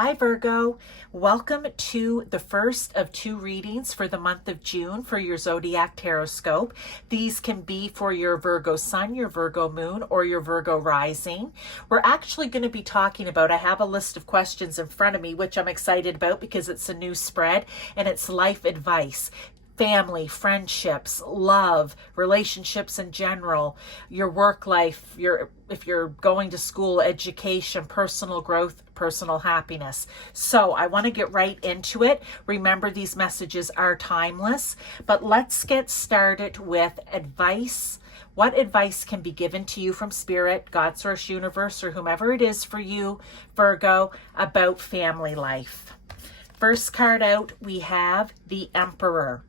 Hi Virgo, welcome to the first of two readings for the month of June for your Zodiac Taroscope. These can be for your Virgo Sun, your Virgo Moon, or your Virgo Rising. We're actually going to be talking about, I have a list of questions in front of me, which I'm excited about because it's a new spread and it's life advice. Family, friendships, love, relationships in general, your work life, if you're going to school, education, personal growth, personal happiness. So I want to get right into it. Remember, these messages are timeless, but let's get started with advice. What advice can be given to you from Spirit, God, Source, Universe, or whomever it is for you, Virgo, about family life? First card out, we have the Emperor.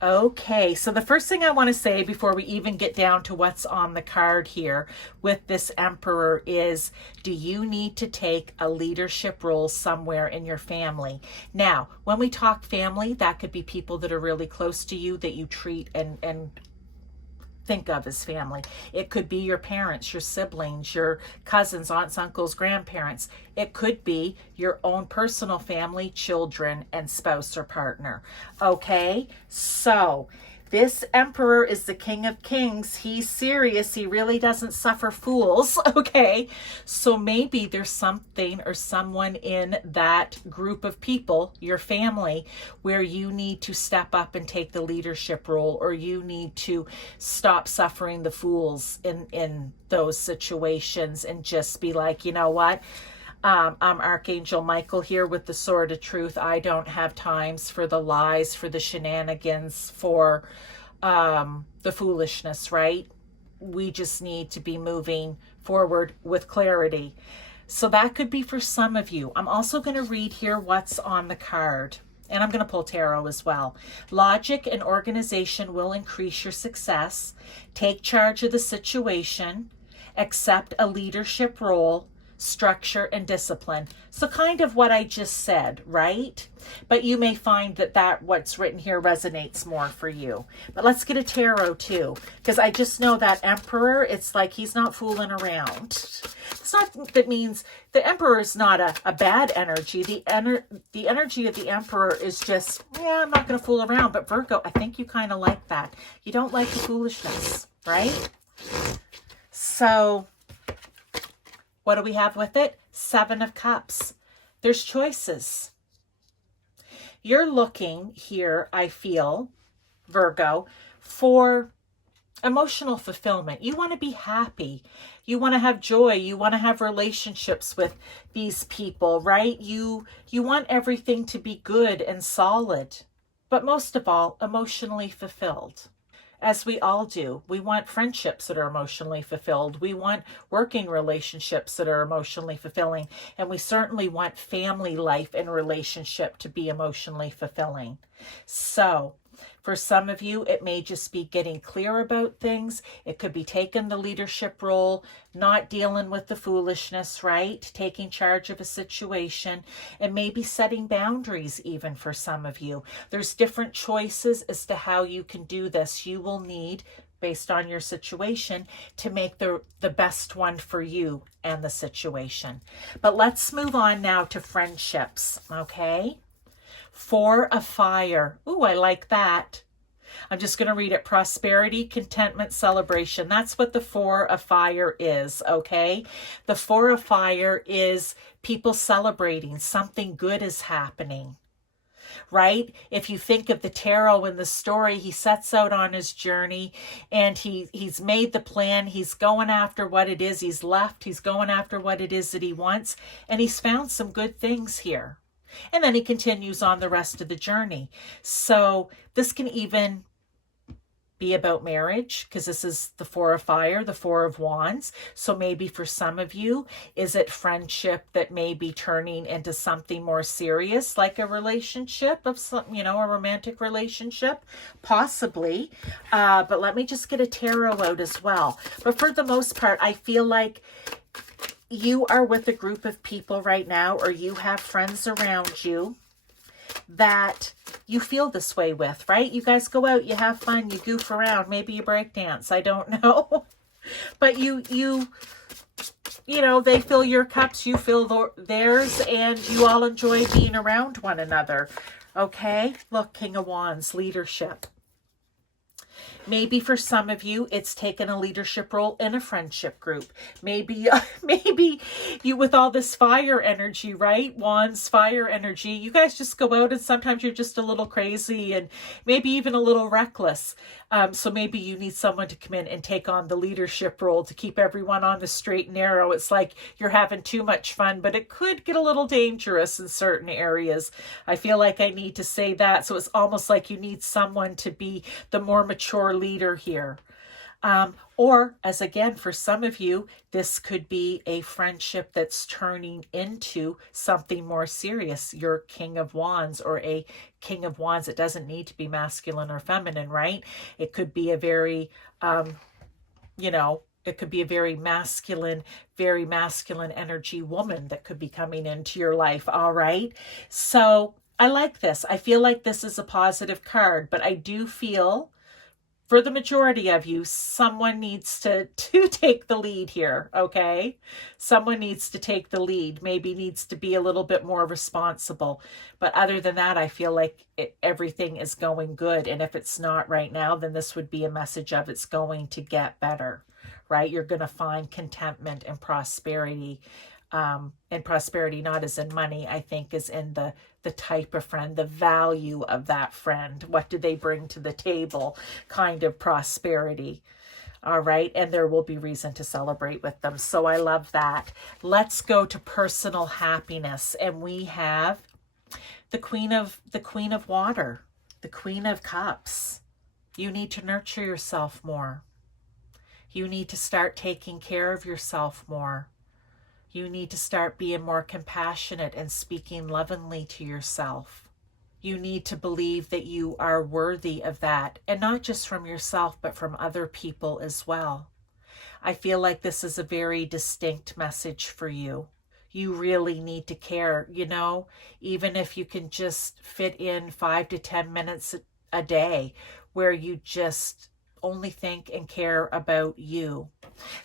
Okay, so the first thing I want to say before we even get down to what's on the card here with this Emperor is, do you need to take a leadership role somewhere in your family? Now, when we talk family, that could be people that are really close to you that you treat and think of as family. It could be your parents, your siblings, your cousins, aunts, uncles, grandparents. It could be your own personal family, children, and spouse or partner. Okay, so this Emperor is the King of Kings. He's serious. He really doesn't suffer fools. Okay, so maybe there's something or someone in that group of people, your family, where you need to step up and take the leadership role, or you need to stop suffering the fools in those situations and just be like, you know what? I'm Archangel Michael here with the Sword of Truth. I don't have times for the lies, for the shenanigans, for the foolishness, right? We just need to be moving forward with clarity. So that could be for some of you. I'm also going to read here what's on the card. And I'm going to pull tarot as well. Logic and organization will increase your success. Take charge of the situation. Accept a leadership role. Structure and discipline. So kind of what I just said, right? But you may find that what's written here resonates more for you. But let's get a tarot too, because I just know that Emperor, it's like he's not fooling around. It's not, that means the Emperor is not a bad energy. The energy of the Emperor is just, yeah, I'm not going to fool around. But Virgo, I think you kind of like that. You don't like the foolishness, right? So what do we have with it? Seven of Cups. There's choices. You're looking here, I feel, Virgo, for emotional fulfillment. You want to be happy. You want to have joy. You want to have relationships with these people, right? You want everything to be good and solid, but most of all, emotionally fulfilled. As we all do. We want friendships that are emotionally fulfilled. We want working relationships that are emotionally fulfilling. And we certainly want family life and relationship to be emotionally fulfilling. So for some of you, it may just be getting clear about things. It could be taking the leadership role, not dealing with the foolishness, right? Taking charge of a situation, and maybe setting boundaries even for some of you. There's different choices as to how you can do this. You will need, based on your situation, to make the best one for you and the situation. But let's move on now to friendships, okay? Four of Fire. Ooh, I like that. I'm just going to read it. Prosperity, contentment, celebration. That's what the Four of Fire is, okay? The Four of Fire is people celebrating. Something good is happening, right? If you think of the tarot in the story, he sets out on his journey and he's made the plan. He's going after what it is he's left. He's going after what it is that he wants. And he's found some good things here. And then he continues on the rest of the journey. So this can even be about marriage, because this is the Four of Fire, the Four of Wands. So maybe for some of you, is it friendship that may be turning into something more serious, like a relationship of some, a romantic relationship? Possibly. But let me just get a tarot out as well. But for the most part, I feel like you are with a group of people right now, or you have friends around you that you feel this way with, right? You guys go out, you have fun, you goof around, maybe you break dance, I don't know. But you you know, they fill your cups, you fill theirs, and you all enjoy being around one another. Okay? Look, King of Wands, leadership. Maybe for some of you, it's taken a leadership role in a friendship group. Maybe you, with all this fire energy, right? Wands, fire energy. You guys just go out and sometimes you're just a little crazy and maybe even a little reckless. So maybe you need someone to come in and take on the leadership role to keep everyone on the straight and narrow. It's like you're having too much fun, but it could get a little dangerous in certain areas. I feel like I need to say that. So it's almost like you need someone to be the more mature leader here. Or, as again, for some of you, this could be a friendship that's turning into something more serious. You're King of Wands or a King of Wands. It doesn't need to be masculine or feminine, right? It could be a very, it could be a very masculine energy woman that could be coming into your life, all right? So I like this. I feel like this is a positive card, but I do feel for the majority of you, someone needs to take the lead here, okay? Someone needs to take the lead, maybe needs to be a little bit more responsible. But other than that, I feel like everything is going good. And if it's not right now, then this would be a message of it's going to get better, right? You're going to find contentment and prosperity. And prosperity, not as in money, I think is in the type of friend, the value of that friend. What do they bring to the table? Kind of prosperity. All right. And there will be reason to celebrate with them. So I love that. Let's go to personal happiness. And we have the Queen of Water, the Queen of Cups. You need to nurture yourself more. You need to start taking care of yourself more. You need to start being more compassionate and speaking lovingly to yourself. You need to believe that you are worthy of that, and not just from yourself, but from other people as well. I feel like this is a very distinct message for you. You really need to care, even if you can just fit in 5 to 10 minutes a day where you just only think and care about you.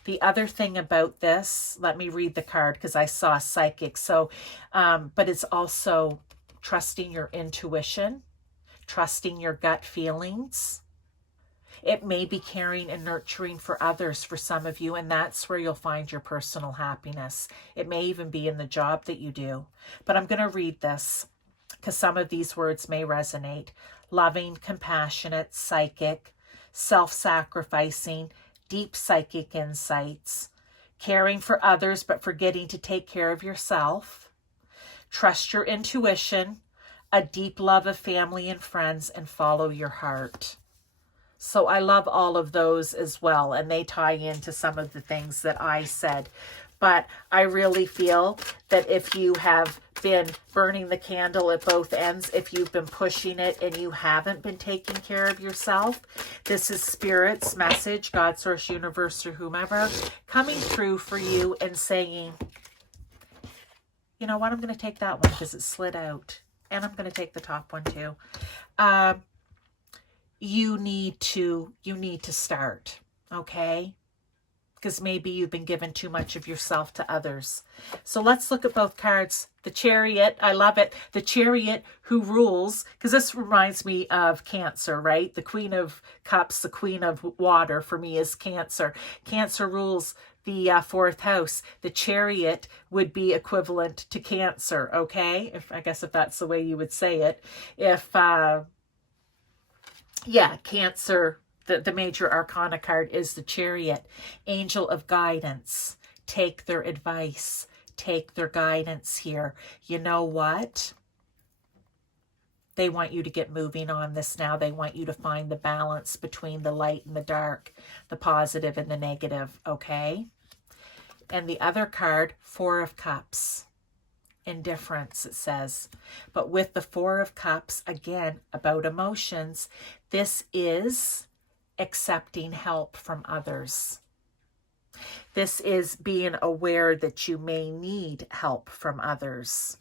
The other thing about this, let me read the card because I saw psychic. So, but it's also trusting your intuition, trusting your gut feelings. It may be caring and nurturing for others for some of you, and that's where you'll find your personal happiness. It may even be in the job that you do. But I'm going to read this because some of these words may resonate. Loving, compassionate, psychic, self-sacrificing, deep psychic insights, caring for others but forgetting to take care of yourself, trust your intuition, a deep love of family and friends, and follow your heart. So I love all of those as well, and they tie into some of the things that I said. But I really feel that if you have been burning the candle at both ends, if you've been pushing it and you haven't been taking care of yourself, this is Spirit's message, God, Source, Universe, or whomever, coming through for you and saying, you know what, I'm going to take that one because it slid out. And I'm going to take the top one too. You need to start, okay? Because maybe you've been given too much of yourself to others. So let's look at both cards. The Chariot, I love it. The Chariot who rules, because this reminds me of Cancer, right? The Queen of Cups, the Queen of Water for me is Cancer. Cancer rules the fourth house. The Chariot would be equivalent to Cancer, okay? I guess if that's the way you would say it. Cancer. The major arcana card is the Chariot. Angel of guidance. Take their advice. Take their guidance here. You know what? They want you to get moving on this now. They want you to find the balance between the light and the dark, the positive and the negative, okay? And the other card, Four of Cups. Indifference, it says. But with the Four of Cups, again, about emotions, this is accepting help from others. This is being aware that you may need help from others.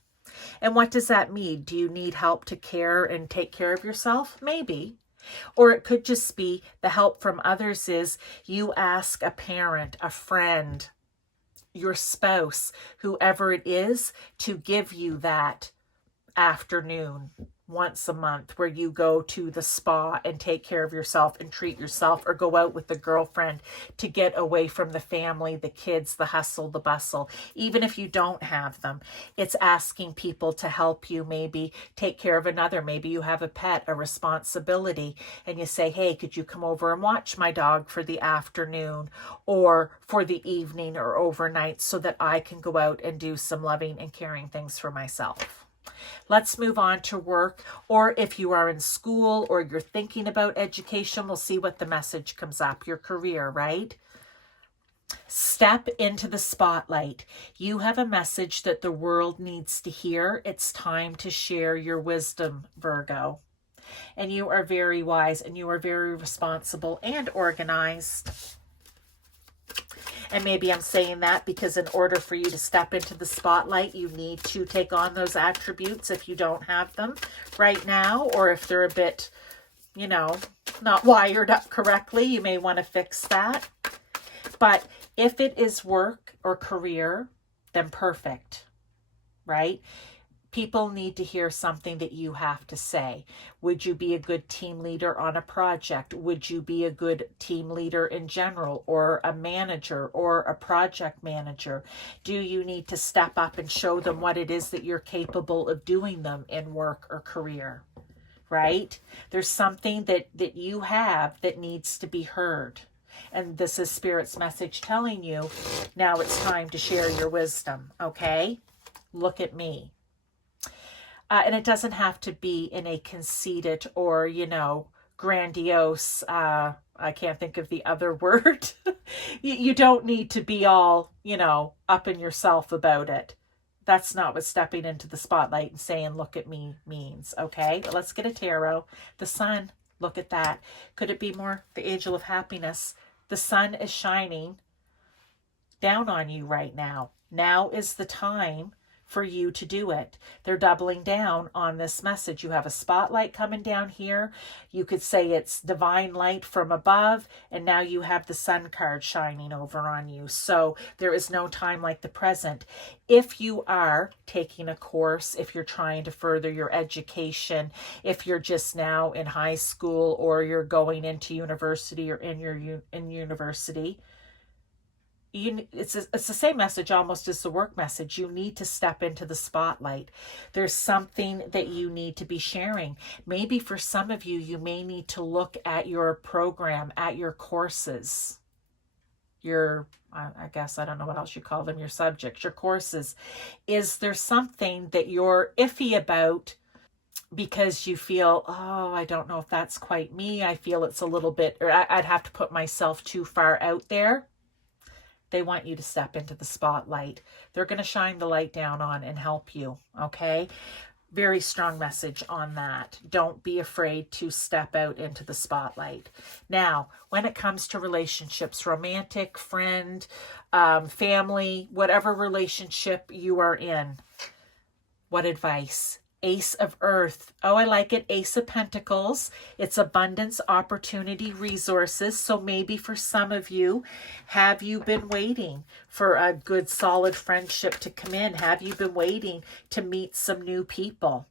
And what does that mean? Do you need help to care and take care of yourself? Maybe. Or it could just be the help from others is you ask a parent, a friend, your spouse, whoever it is, to give you that afternoon once a month where you go to the spa and take care of yourself and treat yourself, or go out with the girlfriend to get away from the family, the kids, the hustle, the bustle. Even if you don't have them, it's asking people to help you maybe take care of another. Maybe you have a pet, a responsibility, and you say, hey, could you come over and watch my dog for the afternoon or for the evening or overnight so that I can go out and do some loving and caring things for myself. Let's move on to work, or if you are in school or you're thinking about education, we'll see what the message comes up. Your career, right? Step into the spotlight. You have a message that the world needs to hear. It's time to share your wisdom, Virgo. And you are very wise, and you are very responsible and organized. And maybe I'm saying that because in order for you to step into the spotlight, you need to take on those attributes if you don't have them right now, or if they're a bit, you know, not wired up correctly, you may want to fix that. But if it is work or career, then perfect, right? People need to hear something that you have to say. Would you be a good team leader on a project? Would you be a good team leader in general, or a manager or a project manager? Do you need to step up and show them what it is that you're capable of doing them in work or career, right? There's something that you have that needs to be heard. And this is Spirit's message telling you, now it's time to share your wisdom, okay? Look at me. And it doesn't have to be in a conceited or, you know, grandiose, I can't think of the other word. You don't need to be all, you know, up in yourself about it. That's not what stepping into the spotlight and saying, look at me means, okay? But let's get a tarot. The sun, look at that. Could it be more the angel of happiness? The sun is shining down on you right now. Now is the time for you to do it. They're doubling down on this message. You have a spotlight coming down here. You could say it's divine light from above, and now you have the sun card shining over on you. So there is no time like the present. If you are taking a course, if you're trying to further your education, if you're just now in high school, or you're going into university, or in university, it's the same message almost as the work message. You need to step into the spotlight. There's something that you need to be sharing. Maybe for some of you, you may need to look at your program, at your courses, your, I guess, I don't know what else you call them, your subjects, your courses. Is there something that you're iffy about because you feel, oh, I don't know if that's quite me. I feel it's a little bit, or I'd have to put myself too far out there. They want you to step into the spotlight. They're going to shine the light down on and help you, okay? Very strong message on that. Don't be afraid to step out into the spotlight. Now, when it comes to relationships, romantic, friend, family, whatever relationship you are in, what advice? Ace of Earth. Oh, I like it. Ace of Pentacles. It's abundance, opportunity, resources. So maybe for some of you, have you been waiting for a good, solid friendship to come in? Have you been waiting to meet some new people?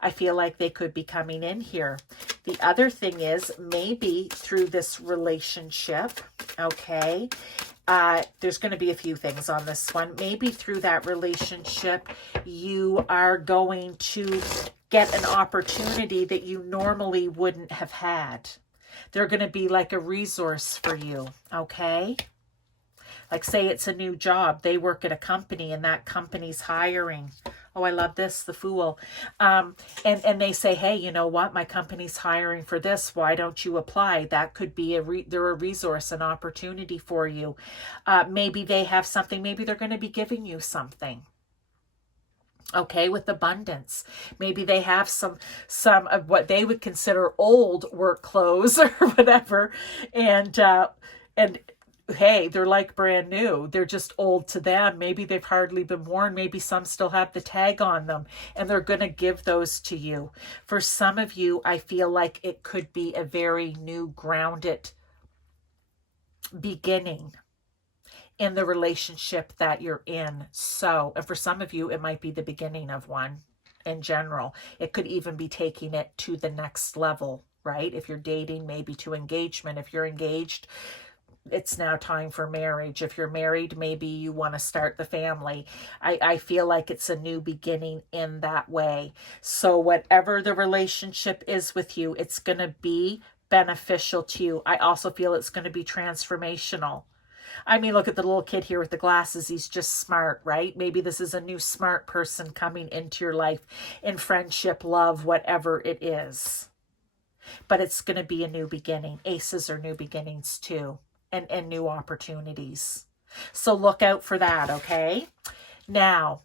I feel like they could be coming in here. The other thing is, maybe through this relationship, okay, there's going to be a few things on this one. Maybe through that relationship, you are going to get an opportunity that you normally wouldn't have had. They're going to be like a resource for you, okay? Like, say it's a new job. They work at a company and that company's hiring. Oh, I love this, the Fool. And they say, hey, you know what? My company's hiring for this. Why don't you apply? That could be they're a resource, an opportunity for you. Maybe they have something. Maybe they're going to be giving you something. Okay, with abundance. Maybe they have some of what they would consider old work clothes or whatever. And hey, they're like brand new. They're just old to them. Maybe they've hardly been worn. Maybe some still have the tag on them, and they're going to give those to you. For some of you, I feel like it could be a very new, grounded beginning in the relationship that you're in. So, and for some of you, it might be the beginning of one in general. It could even be taking it to the next level, right? If you're dating, maybe to engagement. If you're engaged, it's now time for marriage. If you're married, maybe you want to start the family. I feel like it's a new beginning in that way. So whatever the relationship is with you, it's going to be beneficial to you. I also feel it's going to be transformational. I mean, look at the little kid here with the glasses. He's just smart, right? Maybe this is a new smart person coming into your life in friendship, love, whatever it is. But it's going to be a new beginning. Aces are new beginnings too. And new opportunities. So look out for that, okay? Now,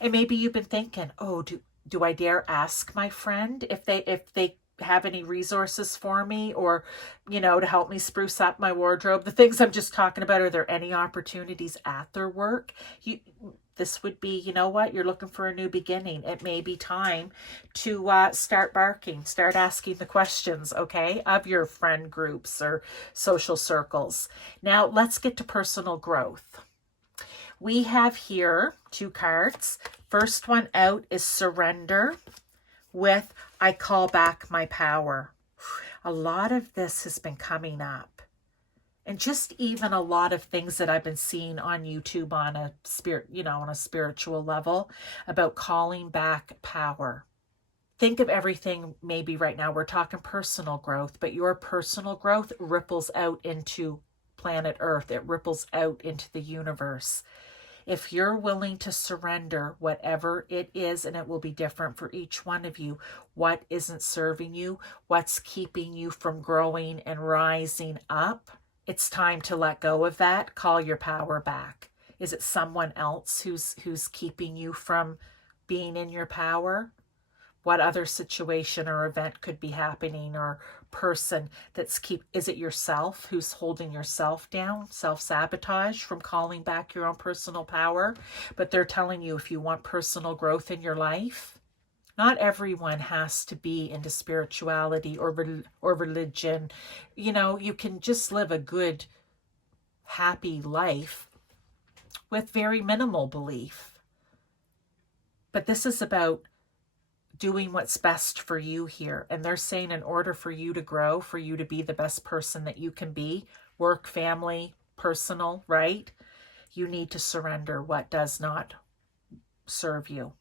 and maybe you've been thinking, oh, do I dare ask my friend if they have any resources for me, or, you know, to help me spruce up my wardrobe? The things I'm just talking about, are there any opportunities at their work? This would be, you know what, you're looking for a new beginning. It may be time to start barking, start asking the questions, okay, of your friend groups or social circles. Now, let's get to personal growth. We have here 2 cards. First one out is surrender with I call back my power. A lot of this has been coming up. And just even a lot of things that I've been seeing on YouTube on a on a spiritual level about calling back power. Think of everything, maybe right now we're talking personal growth, but your personal growth ripples out into planet Earth. It ripples out into the universe. If you're willing to surrender whatever it is, and it will be different for each one of you, what isn't serving you, what's keeping you from growing and rising up, it's time to let go of that. Call your power back. Is it someone else who's keeping you from being in your power? What other situation or event could be happening, or person is it yourself who's holding yourself down, self-sabotage from calling back your own personal power? But they're telling you, if you want personal growth in your life, not everyone has to be into spirituality or religion. You know, you can just live a good, happy life with very minimal belief. But this is about doing what's best for you here. And they're saying, in order for you to grow, for you to be the best person that you can be, work, family, personal, right? You need to surrender what does not serve you.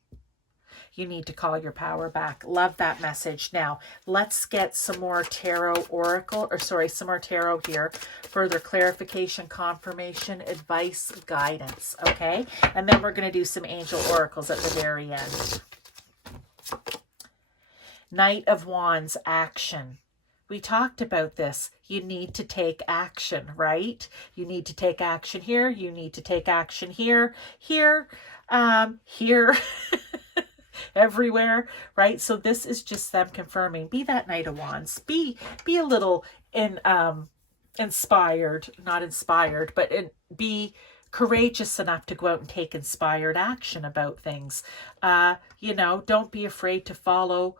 You need to call your power back. Love that message. Now, let's get some more tarot some more tarot here. Further clarification, confirmation, advice, guidance, okay? And then we're going to do some angel oracles at the very end. Knight of Wands, action. We talked about this. You need to take action, right? You need to take action here. You need to take action here, here, everywhere, right? So this is just them confirming. Be that Knight of Wands. Be a little inspired, not inspired, but be courageous enough to go out and take inspired action about things. Don't be afraid to follow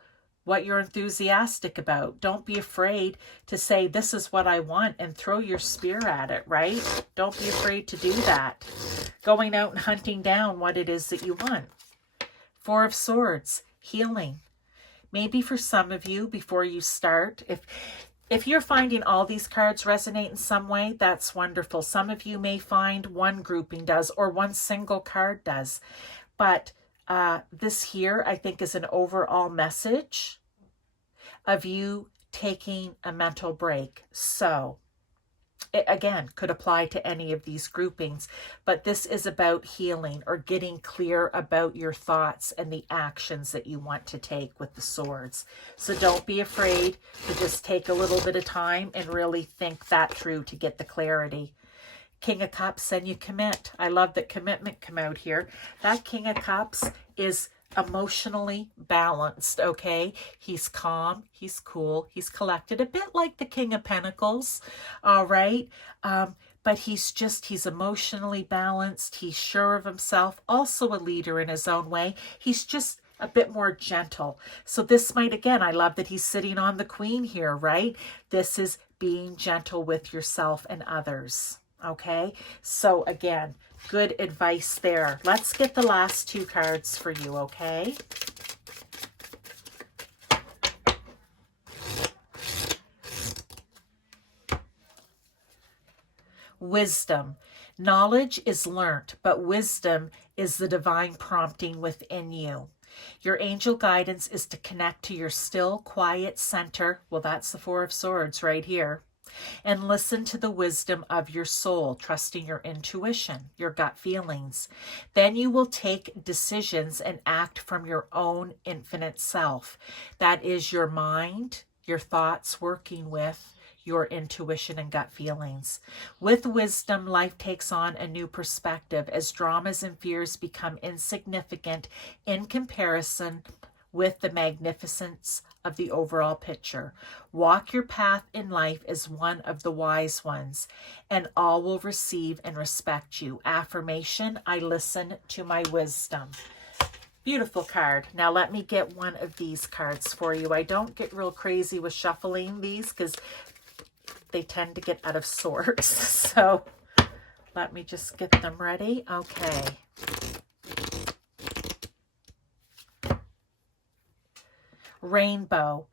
what you're enthusiastic about. Don't be afraid to say, this is what I want, and throw your spear at it, right? Don't be afraid to do that. Going out and hunting down what it is that you want. 4 of Swords, healing. Maybe for some of you, before you start, if you're finding all these cards resonate in some way, that's wonderful. Some of you may find one grouping does, or one single card does. But this here, I think, is an overall message of you taking a mental break. So it, again, could apply to any of these groupings, but this is about healing or getting clear about your thoughts and the actions that you want to take with the swords. So don't be afraid to just take a little bit of time and really think that through to get the clarity. King of Cups, and you commit. I love that commitment come out here. That King of Cups is emotionally balanced, okay? He's calm, he's cool, he's collected, a bit like the King of Pentacles, all right? But he's emotionally balanced. He's sure of himself, also a leader in his own way. He's just a bit more gentle. So this might, again, I love that he's sitting on the Queen here, right? This is being gentle with yourself and others. Okay, so again, good advice there. Let's get the last 2 cards for you, okay? Wisdom. Knowledge is learnt, but wisdom is the divine prompting within you. Your angel guidance is to connect to your still, quiet center. Well, that's the 4 of Swords right here. And listen to the wisdom of your soul, trusting your intuition, your gut feelings. Then you will take decisions and act from your own infinite self. That is your mind, your thoughts working with your intuition and gut feelings. With wisdom, life takes on a new perspective as dramas and fears become insignificant in comparison with the magnificence of the overall picture. Walk your path in life as one of the wise ones, and all will receive and respect you. Affirmation, I listen to my wisdom. Beautiful card. Now let me get one of these cards for you. I don't get real crazy with shuffling these because they tend to get out of sorts. So let me just get them ready. Okay. Rainbow.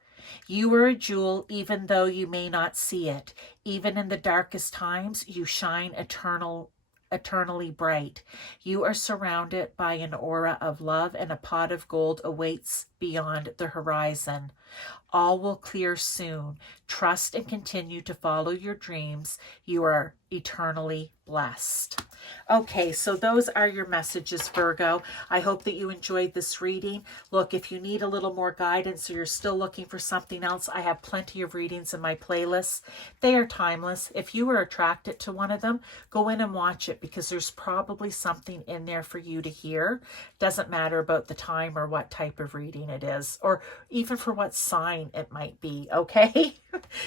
You are a jewel even though you may not see it. Even in the darkest times, you shine eternally bright. You are surrounded by an aura of love, and a pot of gold awaits beyond the horizon. All will clear soon. Trust and continue to follow your dreams. You are eternally blessed. Okay, so those are your messages, Virgo. I hope that you enjoyed this reading. Look, if you need a little more guidance or you're still looking for something else, I have plenty of readings in my playlists. They are timeless. If you are attracted to one of them, go in and watch it because there's probably something in there for you to hear. Doesn't matter about the time or what type of reading it is, or even for what sign it might be, okay?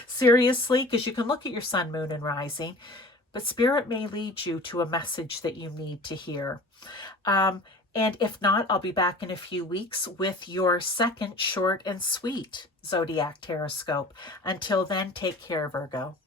Seriously, because you can look at your sun, moon, and rising, but Spirit may lead you to a message that you need to hear. And if not, I'll be back in a few weeks with your second short and sweet Zodiac Taroscope. Until then, take care, Virgo.